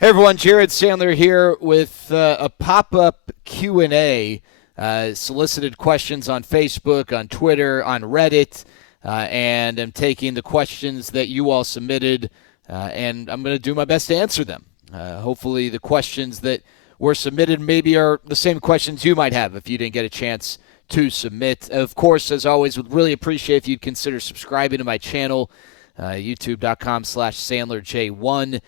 Hey everyone, Jared Sandler here with a pop-up Q&A, solicited questions on Facebook, on Twitter, on Reddit, and I'm taking the questions that you all submitted, and I'm going to do my best to answer them. Hopefully the questions that were submitted maybe are the same questions you might have if you didn't get a chance to submit. Of course, as always, would really appreciate if you'd consider subscribing to my channel, youtube.com/SandlerJ1.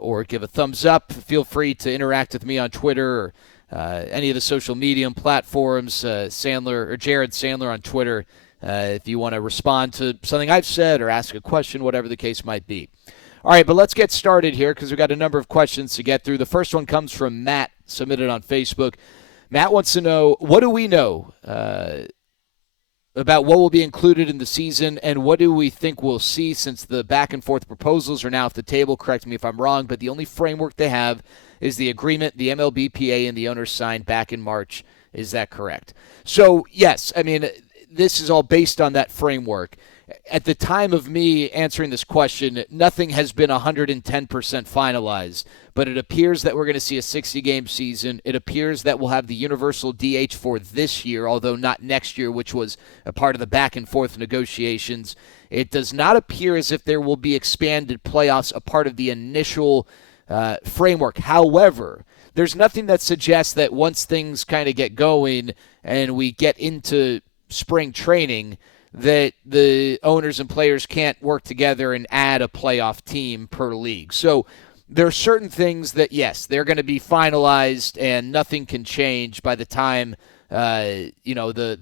Or give a thumbs up. Feel free to interact with me on Twitter or any of the social media platforms, Sandler or Jared Sandler on Twitter, if you want to respond to something I've said or ask a question, whatever the case might be. All right, but let's get started here because we've got a number of questions to get through. The first one comes from Matt, submitted on Facebook. Matt wants to know, what do we know about what will be included in the season, and what do we think we'll see since the back-and-forth proposals are now off the table? Correct me if I'm wrong, but the only framework they have is the agreement the MLBPA and the owners signed back in March. Is that correct? So, yes, I mean, this is all based on that framework. At the time of me answering this question, nothing has been 110% finalized, but it appears that we're going to see a 60-game season. It appears that we'll have the universal DH for this year, although not next year, which was a part of the back-and-forth negotiations. It does not appear as if there will be expanded playoffs, a part of the initial framework. However, there's nothing that suggests that once things kind of get going and we get into spring training, that the owners and players can't work together and add a playoff team per league. So there are certain things that, yes, they're going to be finalized and nothing can change by the time the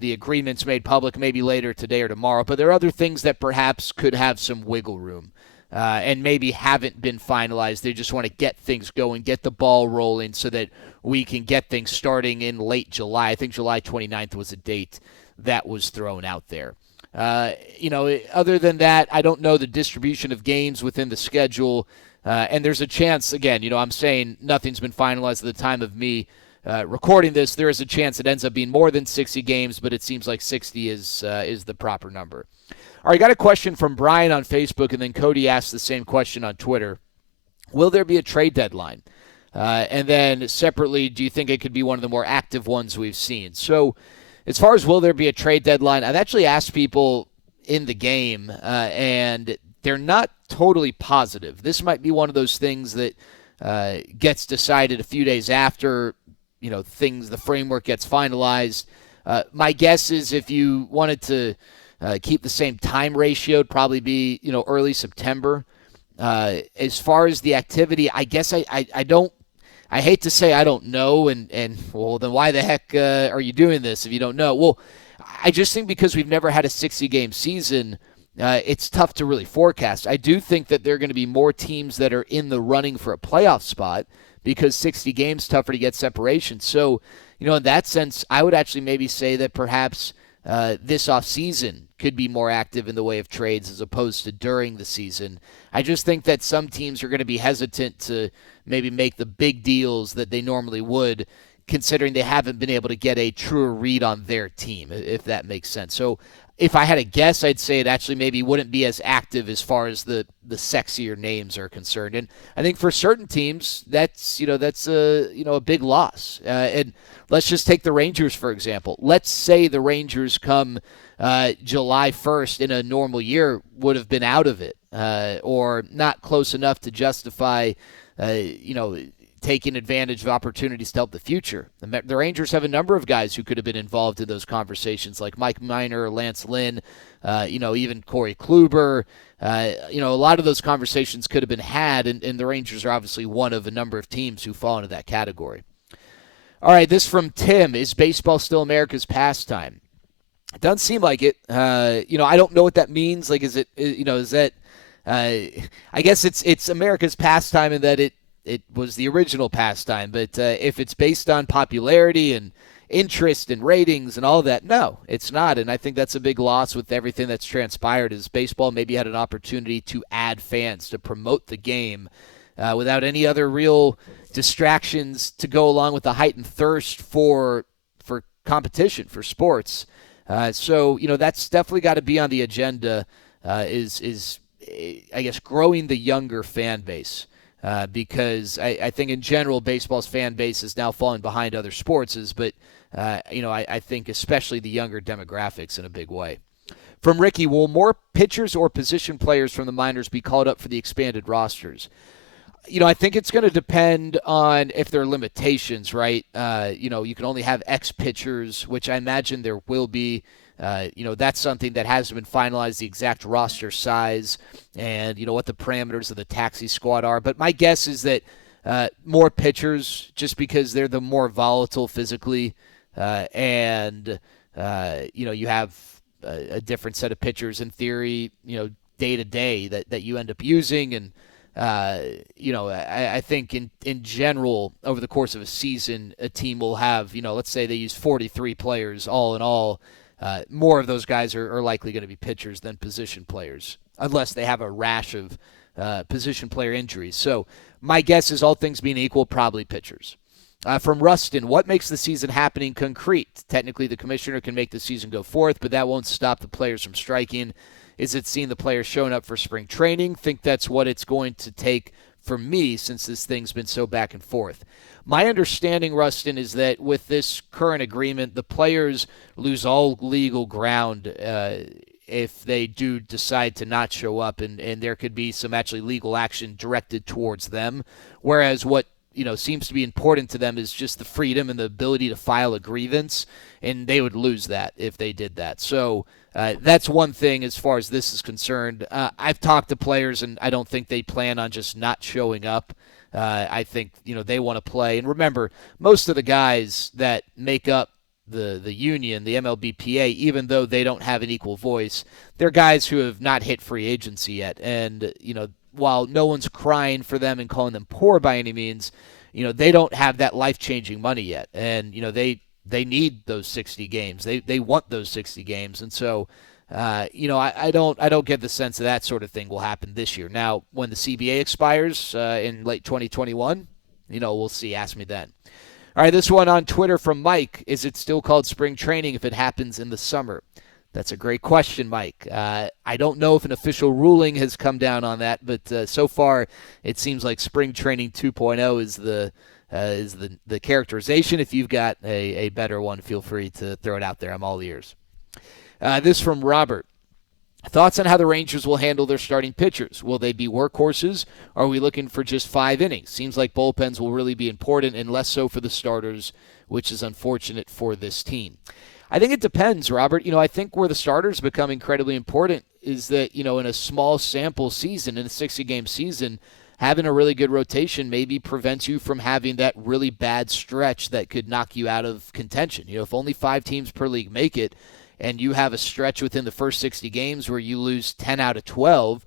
agreement's made public, maybe later today or tomorrow. But there are other things that perhaps could have some wiggle room and maybe haven't been finalized. They just want to get things going, get the ball rolling so that we can get things starting in late July. I think July 29th was a date that was thrown out there. Other than that, I don't know the distribution of games within the schedule. And there's a chance, again, I'm saying nothing's been finalized at the time of me recording this. There is a chance it ends up being more than 60 games, but it seems like 60 is the proper number. All right, I got a question from Brian on Facebook, and then Cody asked the same question on Twitter. Will there be a trade deadline? And then separately, do you think it could be one of the more active ones we've seen? So as far as will there be a trade deadline, I've actually asked people in the game, and they're not totally positive. This might be one of those things that gets decided a few days after, the framework gets finalized. My guess is if you wanted to keep the same time ratio, it'd probably be, early September. As far as the activity, I guess I don't. I hate to say I don't know, and well, then why the heck are you doing this if you don't know? Well, I just think because we've never had a 60-game season, it's tough to really forecast. I do think that there are going to be more teams that are in the running for a playoff spot because 60 games tougher to get separation. So, in that sense, I would actually maybe say that perhaps this offseason could be more active in the way of trades as opposed to during the season. I just think that some teams are going to be hesitant to maybe make the big deals that they normally would, considering they haven't been able to get a truer read on their team, if that makes sense. So if I had a guess, I'd say it actually maybe wouldn't be as active as far as the sexier names are concerned. And I think for certain teams, that's a big loss. And let's just take the Rangers, for example. Let's say the Rangers come July 1st in a normal year would have been out of it or not close enough to justify taking advantage of opportunities to help the future. The Rangers have a number of guys who could have been involved in those conversations, like Mike Minor, Lance Lynn, even Corey Kluber. A lot of those conversations could have been had, and the Rangers are obviously one of a number of teams who fall into that category. All right, this from Tim. Is baseball still America's pastime? It doesn't seem like it. I don't know what that means. Like, is that I guess it's America's pastime in that it was the original pastime. But if it's based on popularity and interest and ratings and all that, no, it's not. And I think that's a big loss with everything that's transpired is baseball maybe had an opportunity to add fans, to promote the game without any other real distractions to go along with the heightened thirst for competition, for sports. So that's definitely got to be on the agenda, is I guess growing the younger fan base. because I think in general baseball's fan base is now falling behind other sports, but I think especially the younger demographics in a big way. From Ricky, will more pitchers or position players from the minors be called up for the expanded rosters? I think it's going to depend on if there are limitations, right? You can only have X pitchers, which I imagine there will be. That's something that hasn't been finalized, the exact roster size and, what the parameters of the taxi squad are. But my guess is that more pitchers, just because they're the more volatile physically, and you have a different set of pitchers in theory, day to day that you end up using. And, I think in general, over the course of a season, a team will have, let's say they use 43 players all in all. More of those guys are likely going to be pitchers than position players, unless they have a rash of position player injuries. So my guess is, all things being equal, probably pitchers. From Rustin, what makes the season happening concrete? Technically, the commissioner can make the season go forth, but that won't stop the players from striking. Is it seeing the players showing up for spring training? Think that's what it's going to take for me, since this thing's been so back and forth. My understanding, Rustin, is that with this current agreement, the players lose all legal ground if they do decide to not show up, and there could be some actually legal action directed towards them. Whereas what seems to be important to them is just the freedom and the ability to file a grievance, and they would lose that if they did that. So that's one thing as far as this is concerned. I've talked to players, and I don't think they plan on just not showing up. I think they want to play. And remember, most of the guys that make up the union, the MLBPA, even though they don't have an equal voice, they're guys who have not hit free agency yet. And while no one's crying for them and calling them poor by any means, they don't have that life-changing money yet. And they need those 60 games. They want those 60 games. And so I don't get the sense that sort of thing will happen this year. Now, when the CBA expires in late 2021, we'll see. Ask me then. All right, this one on Twitter from Mike. Is it still called spring training if it happens in the summer? That's a great question, Mike. I don't know if an official ruling has come down on that, but so far it seems like spring training 2.0 is the characterization. If you've got a better one, feel free to throw it out there. I'm all ears. This from Robert. Thoughts on how the Rangers will handle their starting pitchers? Will they be workhorses? Or are we looking for just 5 innings? Seems like bullpens will really be important, and less so for the starters, which is unfortunate for this team. I think it depends, Robert. I think where the starters become incredibly important is that, in a small sample season, in a 60-game season, having a really good rotation maybe prevents you from having that really bad stretch that could knock you out of contention. If only 5 teams per league make it, and you have a stretch within the first 60 games where you lose 10 out of 12,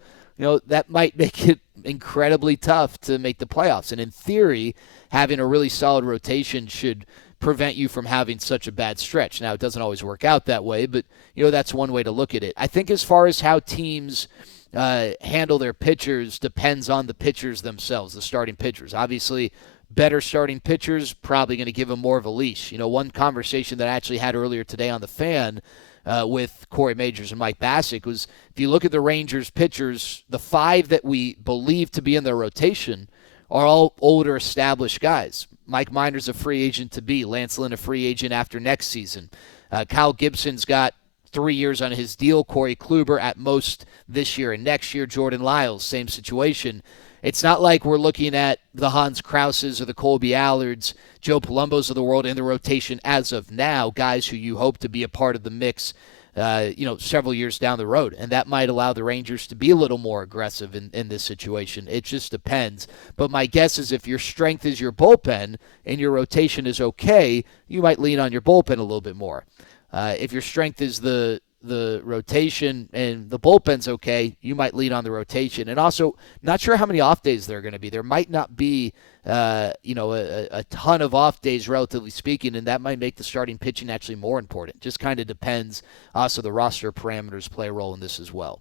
that might make it incredibly tough to make the playoffs. And in theory, having a really solid rotation should prevent you from having such a bad stretch. Now, it doesn't always work out that way, but, that's one way to look at it. I think as far as how teams handle their pitchers depends on the pitchers themselves, the starting pitchers. Obviously, better starting pitchers probably going to give them more of a leash. One conversation that I actually had earlier today on The Fan with Corey Majors and Mike Bassick was, if you look at the Rangers pitchers, the 5 that we believe to be in their rotation are all older, established guys. Mike Minor's a free agent to be. Lance Lynn a free agent after next season. Kyle Gibson's got 3 years on his deal. Corey Kluber at most this year and next year. Jordan Lyles, same situation. It's not like we're looking at the Hans Krauses or the Colby Allards, Joe Palombos of the world in the rotation as of now, guys who you hope to be a part of the mix, several years down the road. And that might allow the Rangers to be a little more aggressive in this situation. It just depends. But my guess is if your strength is your bullpen and your rotation is okay, you might lean on your bullpen a little bit more. If your strength is the rotation and the bullpen's okay, you might lean on the rotation. And also, not sure how many off days there are going to be. There might not be, a ton of off days, relatively speaking, and that might make the starting pitching actually more important. Just kind of depends. Also, the roster parameters play a role in this as well.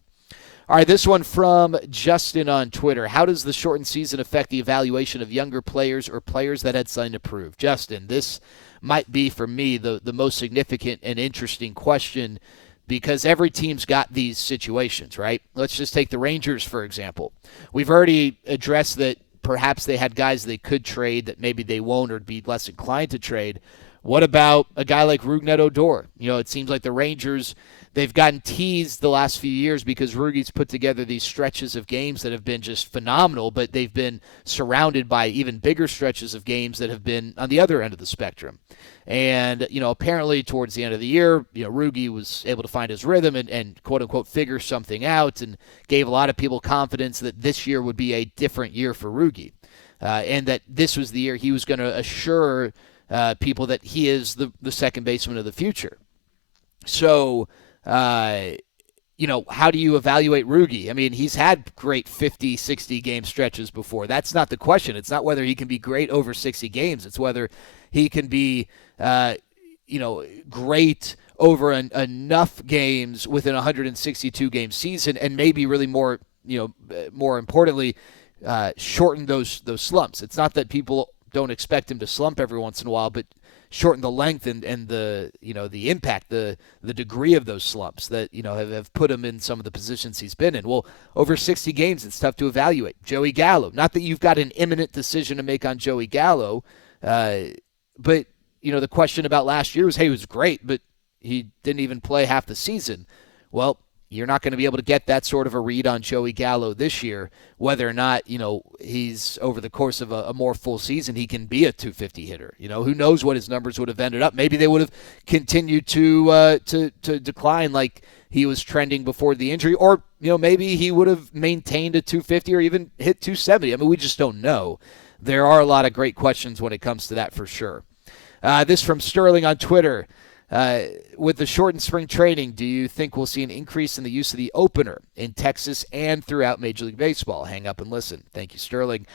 All right, this one from Justin on Twitter. How does the shortened season affect the evaluation of younger players or players that had signed to prove? Justin, this might be, for me, the most significant and interesting question, because every team's got these situations, right? Let's just take the Rangers, for example. We've already addressed that perhaps they had guys they could trade that maybe they won't or be less inclined to trade. What about a guy like Rudy Odor? It seems like the Rangers, they've gotten teased the last few years because Rudy's put together these stretches of games that have been just phenomenal, but they've been surrounded by even bigger stretches of games that have been on the other end of the spectrum. And, apparently towards the end of the year, Rudy was able to find his rhythm and quote-unquote figure something out and gave a lot of people confidence that this year would be a different year for Rudy. And that this was the year he was going to assure people that he is the second baseman of the future. So, how do you evaluate Rudy? I mean, he's had great 50, 60 game stretches before. That's not the question. It's not whether he can be great over 60 games. It's whether he can be, great over enough games within a 162 game season, and maybe really more importantly, shorten those slumps. It's not that people don't expect him to slump every once in a while, but shorten the length and the the impact, the degree of those slumps that have put him in some of the positions he's been in. Well, over 60 games, it's tough to evaluate. Joey Gallo, not that you've got an imminent decision to make on Joey Gallo, but the question about last year was, hey, he was great, but he didn't even play half the season. Well, you're not going to be able to get that sort of a read on Joey Gallo this year, whether or not, he's over the course of a more full season, he can be a 250 hitter. Who knows what his numbers would have ended up. Maybe they would have continued to decline like he was trending before the injury, or, maybe he would have maintained a 250 or even hit 270. I mean, we just don't know. There are a lot of great questions when it comes to that for sure. This from Sterling on Twitter. With the shortened spring training, do you think we'll see an increase in the use of the opener in Texas and throughout Major League Baseball? Hang up and listen. Thank you, Sterling.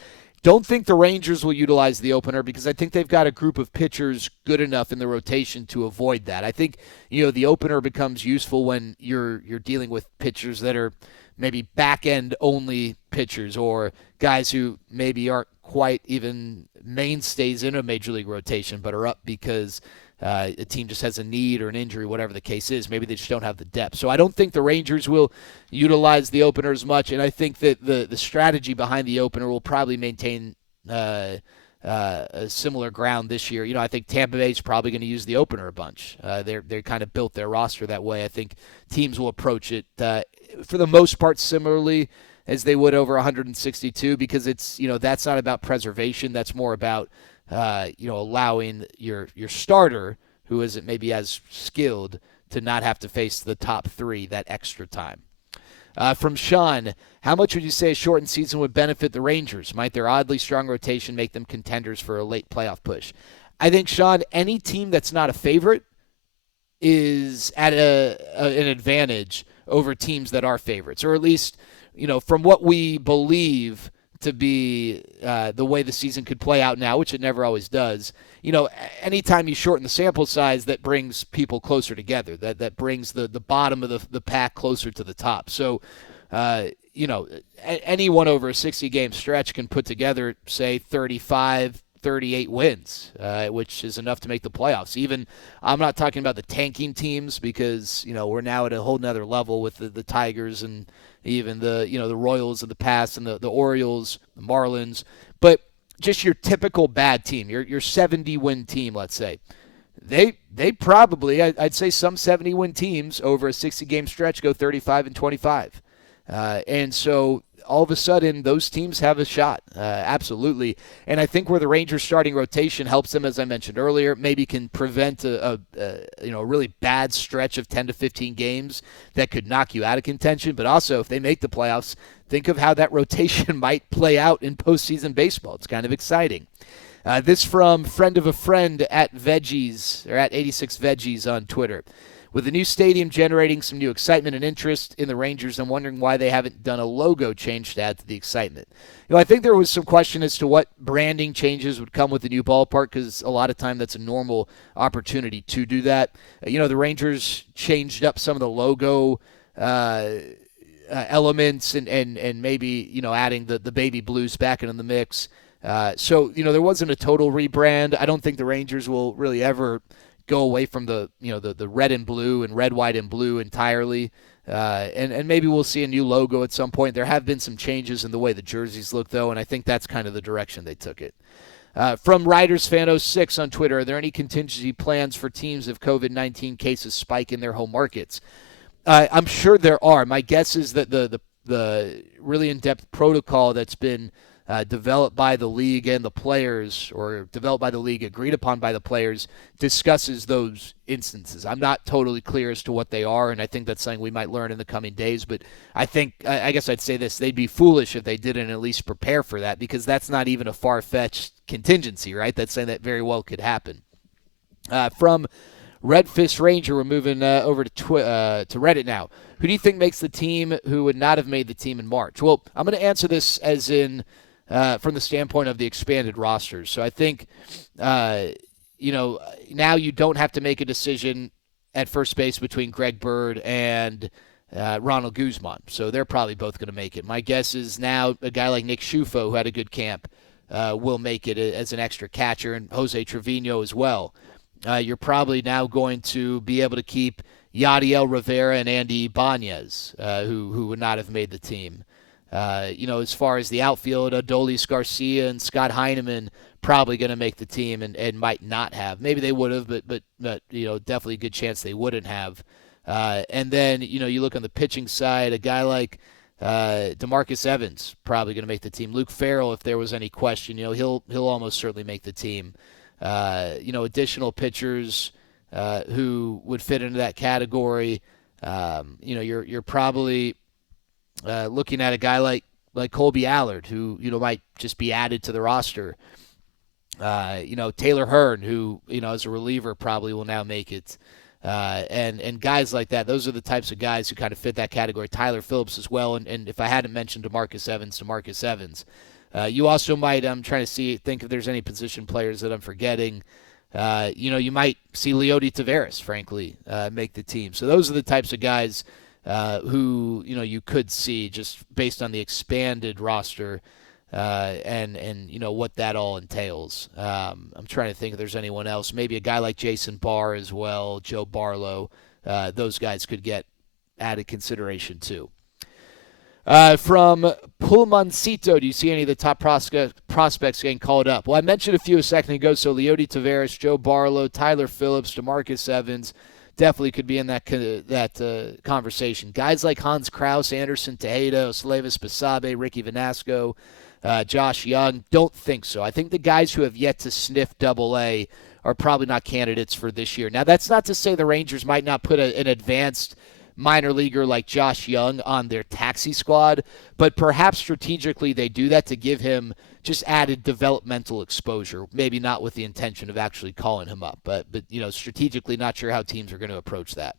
Don't think the Rangers will utilize the opener because I think they've got a group of pitchers good enough in the rotation to avoid that. I think, the opener becomes useful when you're dealing with pitchers that are maybe back-end only pitchers or guys who maybe aren't quite even mainstays in a Major League rotation but are up because a team just has a need or an injury, whatever the case is. Maybe they just don't have the depth. So I don't think the Rangers will utilize the opener as much, and I think that the strategy behind the opener will probably maintain a similar ground this year. I think Tampa Bay is probably going to use the opener a bunch. They kind of built their roster that way. I think teams will approach it for the most part similarly as they would over 162 because it's that's not about preservation. That's more about allowing your starter, who isn't maybe as skilled, to not have to face the top three that extra time. From Sean, how much would you say a shortened season would benefit the Rangers? Might their oddly strong rotation make them contenders for a late playoff push? I think, Sean, any team that's not a favorite is at an advantage over teams that are favorites, or at least, from what we believe to be the way the season could play out now, which it never always does. Anytime you shorten the sample size, that brings people closer together. That brings the bottom of the pack closer to the top. So, anyone over a 60-game stretch can put together, say, 35, 38 wins, which is enough to make the playoffs. Even, I'm not talking about the tanking teams because, we're now at a whole nother level with the Tigers and even the Royals of the past and the Orioles, the Marlins. But just your typical bad team, your 70-win team, let's say. They probably, I'd say some 70-win teams over a 60-game stretch go 35-25. And so all of a sudden, those teams have a shot, absolutely. And I think where the Rangers' starting rotation helps them, as I mentioned earlier, maybe can prevent a really bad stretch of 10 to 15 games that could knock you out of contention. But also, if they make the playoffs, think of how that rotation might play out in postseason baseball. It's kind of exciting. This from friend of a friend at Veggies, or at 86 Veggies on Twitter. With the new stadium generating some new excitement and interest in the Rangers, I'm wondering why they haven't done a logo change to add to the excitement. I think there was some question as to what branding changes would come with the new ballpark because a lot of time that's a normal opportunity to do that. The Rangers changed up some of the logo elements and maybe, adding the baby blues back into the mix. So there wasn't a total rebrand. I don't think the Rangers will really ever go away from the red and blue and red, white, and blue entirely. And maybe we'll see a new logo at some point. There have been some changes in the way the jerseys look, though, and I think that's kind of the direction they took it. From RidersFan06 on Twitter, are there any contingency plans for teams if COVID-19 cases spike in their home markets? I'm sure there are. My guess is that the really in-depth protocol that's been developed by the league and the players, or developed by the league, agreed upon by the players, discusses those instances. I'm not totally clear as to what they are, and I think that's something we might learn in the coming days. But I guess I'd say this: they'd be foolish if they didn't at least prepare for that, because that's not even a far-fetched contingency, right? That's saying that very well could happen. From Red Fist Ranger, we're moving over to Reddit now. Who do you think makes the team who would not have made the team in March? Well, I'm going to answer this as in from the standpoint of the expanded rosters. So I think, now you don't have to make a decision at first base between Greg Bird and Ronald Guzman. So they're probably both going to make it. My guess is now a guy like Nick Schufo, who had a good camp, will make it as an extra catcher, and Jose Trevino as well. You're probably now going to be able to keep Yadiel Rivera and Andy Ibanez, who would not have made the team. As far as the outfield, Adolis Garcia and Scott Heineman probably going to make the team and might not have. Maybe they would have, but definitely a good chance they wouldn't have. And then, you look on the pitching side, a guy like DeMarcus Evans probably going to make the team. Luke Farrell, if there was any question, he'll almost certainly make the team. Additional pitchers who would fit into that category. You're probably looking at a guy like Colby Allard, who might just be added to the roster. Taylor Hearn, who as a reliever probably will now make it. And guys like that, those are the types of guys who kind of fit that category. Tyler Phillips as well, and if I hadn't mentioned DeMarcus Evans. You also might, I'm trying to think if there's any position players that I'm forgetting. You might see Leody Taveras, frankly, make the team. So those are the types of guys who you could see just based on the expanded roster and what that all entails. I'm trying to think if there's anyone else. Maybe a guy like Jason Barr as well, Joe Barlow. Those guys could get added consideration too. From Pulmoncito, do you see any of the top prospects getting called up? Well, I mentioned a few a second ago. So Leody Taveras, Joe Barlow, Tyler Phillips, DeMarcus Evans definitely could be in that conversation. Guys like Hans Krause, Anderson Tejeda, Oslevis Basabe, Ricky Vanasco, Josh Young, don't think so. I think the guys who have yet to sniff Double-A are probably not candidates for this year. Now, that's not to say the Rangers might not put an advanced minor leaguer like Josh Young on their taxi squad, but perhaps strategically they do that to give him just added developmental exposure, maybe not with the intention of actually calling him up, but strategically not sure how teams are going to approach that.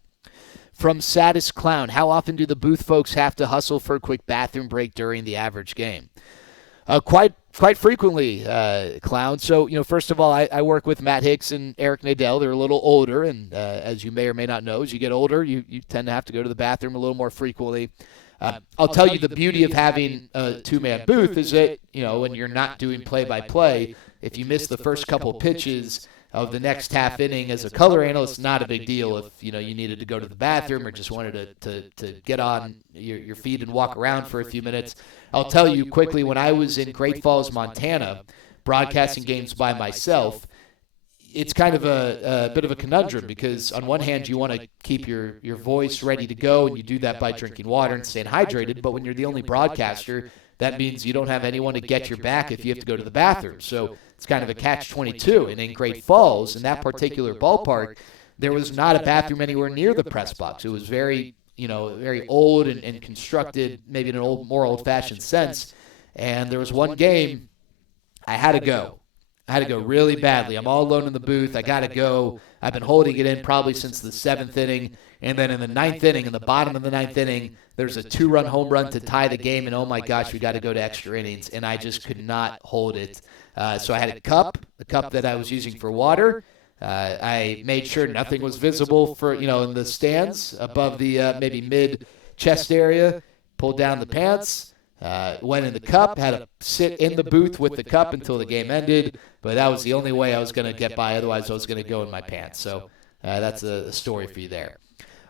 From Saddest Clown, how often do the booth folks have to hustle for a quick bathroom break during the average game? Quite frequently, Clown. So, first of all, I work with Matt Hicks and Eric Nadell. They're a little older, and as you may or may not know, as you get older, you tend to have to go to the bathroom a little more frequently. I'll tell you the beauty of having a two-man booth is that, when you're not doing play-by-play, if you miss the first couple pitches of the next half inning as a color analyst, not a big deal. If you needed to go to the bathroom or just wanted to get on your feet and walk around for a few minutes. I'll tell you quickly, when I was in Great Falls, Montana, broadcasting games by myself, it's kind of a bit of a conundrum because on one hand you want to keep your voice ready to go, and you do that by drinking water and staying hydrated, but when you're the only broadcaster, that means you don't have anyone to get your back if you have to go to the bathroom. So it's kind of a catch-22. And in Great Falls, in that particular ballpark, there was not a bathroom anywhere near the press box. It was very old and constructed, maybe in an more old-fashioned sense. And there was one game I had to go. I had to go really badly. I'm all alone in the booth. I got to go. I've been holding it in probably since the 7th inning. And then in the 9th inning, in the bottom of the 9th inning, there's a 2-run home run to tie the game. And, oh, my gosh, we got to go to extra innings. And I just could not hold it. So I had a cup that I was using for water. I made sure nothing was visible for, in the stands above the maybe mid-chest area. Pulled down the pants. Went in the cup, had to sit in the booth with the cup until the game ended, but that was the only way I was going to get by. Otherwise, I was going to go in my pants. So that's a story for you there.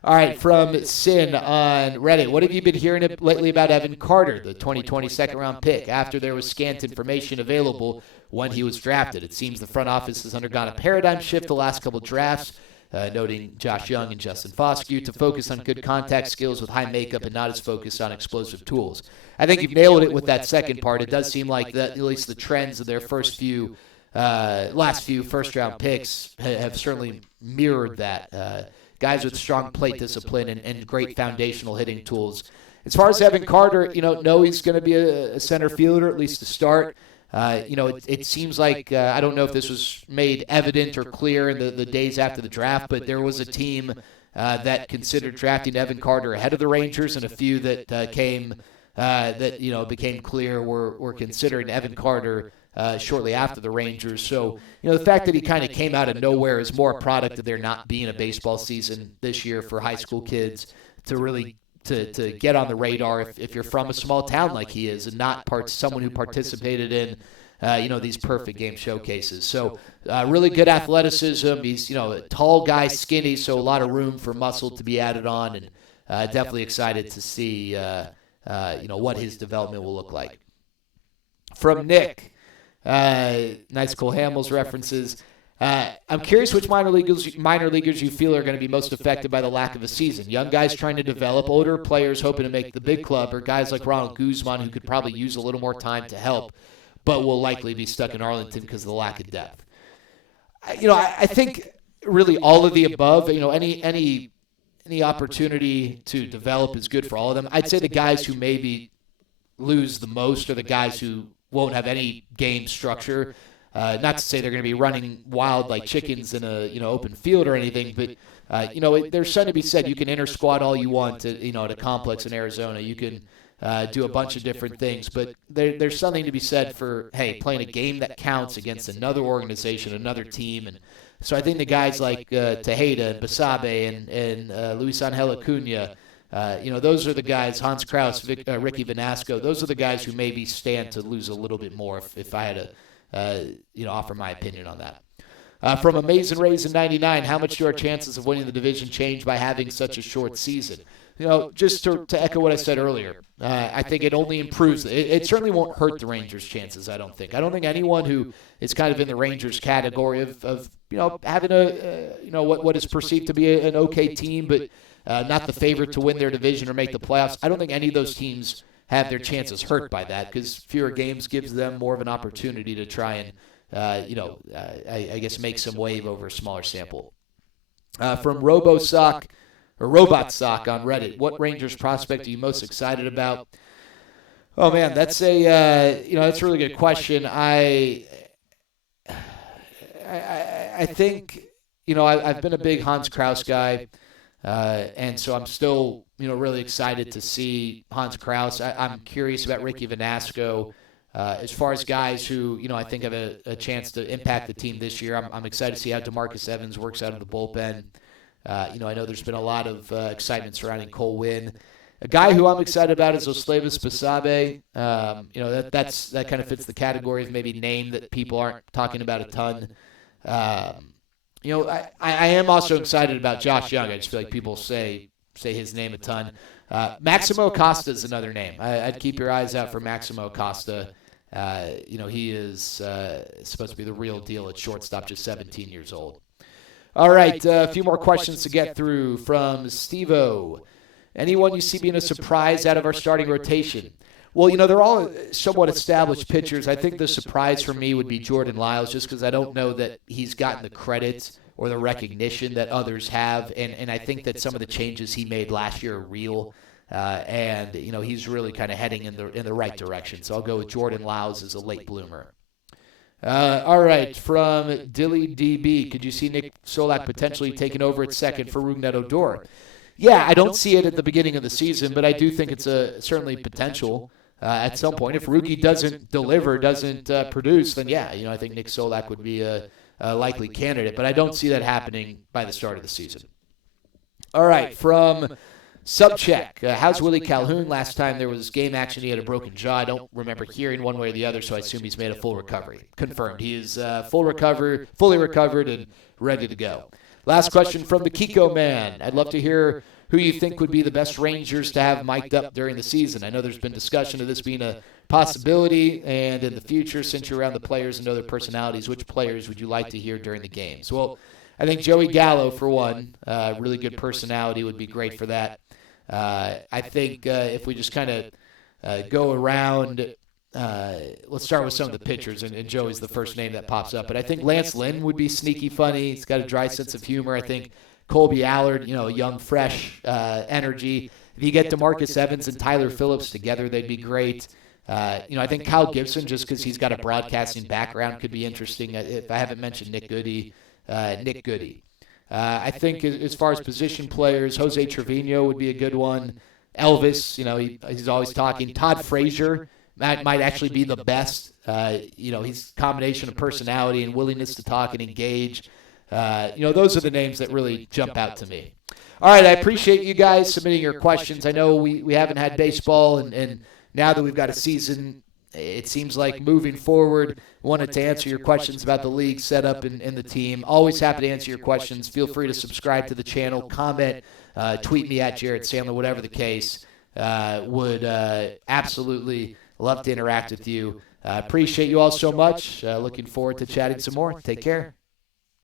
All right, from Sin on Reddit. What have you been hearing lately about Devon Carter, the 2020 second-round pick, after there was scant information available when he was drafted? It seems the front office has undergone a paradigm shift the last couple drafts, noting Josh Young and Justin Foscue, to focus on good contact skills with high makeup and not as focused on explosive tools. I think you've nailed it with that second part. It does seem like that, at least the trends of their last few first-round picks have certainly mirrored that. Guys with strong plate discipline and great foundational hitting tools. As far as Devon Carter, know he's going to be a center fielder, at least to start. It seems like, I don't know if this was made evident or clear in the days after the draft, but there was a team that considered drafting Devon Carter ahead of the Rangers, and a few that became clear were considering Devon Carter shortly after the Rangers. So, the fact that he kind of came out of nowhere is more a product of there not being a baseball season this year for high school kids to really to get on the radar if you're from a small town like he is and not someone who participated in these perfect game showcases. So really good athleticism. He's a tall guy, skinny, so a lot of room for muscle to be added on, and definitely excited to see what his development will look like. From Nick. Nice Cole Hamels references. I'm curious which minor leaguers you feel are going to be most affected by the lack of a season. Young guys trying to develop, older players hoping to make the big club, or guys like Ronald Guzman who could probably use a little more time to help, but will likely be stuck in Arlington because of the lack of depth. I think really all of the above. Any opportunity to develop is good for all of them. I'd say the guys who maybe lose the most are the guys who won't have any game structure. Not to say they're going to be running wild like chickens in a open field or anything, but there's something to be said. You can inter squad all you want at a complex in Arizona. You can do a bunch of different things, but there's something to be said for playing a game that counts against another organization, another team. And so I think the guys like Tejeda and Basabe and Luis Angel Acuna, those are the guys, Hans Kraus, Ricky Vanasco, those are the guys who maybe stand to lose a little bit more if I had to offer my opinion on that. From Amazing Rays in 99, how much do our chances of winning the division change by having such a short season? Just to echo what I said earlier, I think it only improves. It certainly won't hurt the Rangers' chances, I don't think. I don't think anyone who is kind of in the Rangers category of having what is perceived to be an okay team, but not the favorite to win their division or make the playoffs. I don't think any of those teams have their chances hurt by that, because fewer games gives them more of an opportunity to try and, I guess, make some wave over a smaller sample. From Robot Sock on Reddit, what Rangers prospect are you most excited about? Oh man, that's that's a really good question. I think I've been a big Hans Kraus guy. And so I'm still, really excited to see Hans Kraus. I'm curious about Ricky Vanasco. As far as guys who, I think have a chance to impact the team this year, I'm excited to see how DeMarcus Evans works out of the bullpen. I know there's been a lot of excitement surrounding Cole Winn. A guy who I'm excited about is Oslevis Basabe. That kind of fits the category of maybe name that people aren't talking about a ton. I am also excited about Josh Young. I just feel like people say his name a ton. Maximo Acosta is another name. I'd keep your eyes out for Maximo Acosta. He is supposed to be the real deal at shortstop, just 17 years old. All right, a few more questions to get through from Steve-O. Anyone you see being a surprise out of our starting rotation? Well, they're all somewhat established pitchers. I think the surprise for me would be Jordan Lyles, just because I don't know that he's gotten the credit or the recognition that others have. And I think that some of the changes he made last year are real. And he's really kind of heading in the right direction. So I'll go with Jordan Lyles as a late bloomer. All right, from Dilly DB, could you see Nick Solak potentially taking over at second for Rudy Odor? Yeah, I don't see it at the beginning of the season, but I do think it's certainly potential at some point. If Rudy doesn't deliver, doesn't produce, then yeah, I think Nick Solak would be a likely candidate, but I don't see that happening by the start of the season. All right, from Subcheck, how's Willie Calhoun? Last time there was game action, he had a broken jaw. I don't remember hearing one way or the other, so I assume he's made a full recovery. Confirmed. He is fully recovered and ready to go. Last question from the Kiko Man. I'd love to hear who you think would be the best Rangers to have mic'd up during the season. I know there's been discussion of this being a possibility, and in the future, since you're around the players and know their personalities, which players would you like to hear during the games? Well, I think Joey Gallo, for one, really good personality, would be great for that. I think if we just kind of go around, let's start with some of the pitchers, and Joey's the first name that pops up. But I think Lance Lynn would be sneaky funny. He's got a dry sense of humor. I think Colby Allard, young, fresh energy. If you get DeMarcus Evans and Tyler Phillips together, they'd be great. I think Kyle Gibson, just because he's got a broadcasting background, could be interesting. If I haven't mentioned Nick Goody. I think as far as position players, Jose Trevino would be a good one. Elvis, he's always talking. Todd Frazier might actually be the best. He's a combination of personality and willingness to talk and engage. Those are the names that really jump out to me. All right, I appreciate you guys submitting your questions. I know we haven't had baseball, and now that we've got a season, it seems like moving forward, wanted to answer your questions about the league setup and the team. Always happy to answer your questions. Feel free to subscribe to the channel, comment, tweet me at Jarrett Sandler, whatever the case. Would absolutely love to interact with you. Appreciate you all so much. Looking forward to chatting some more. Take care.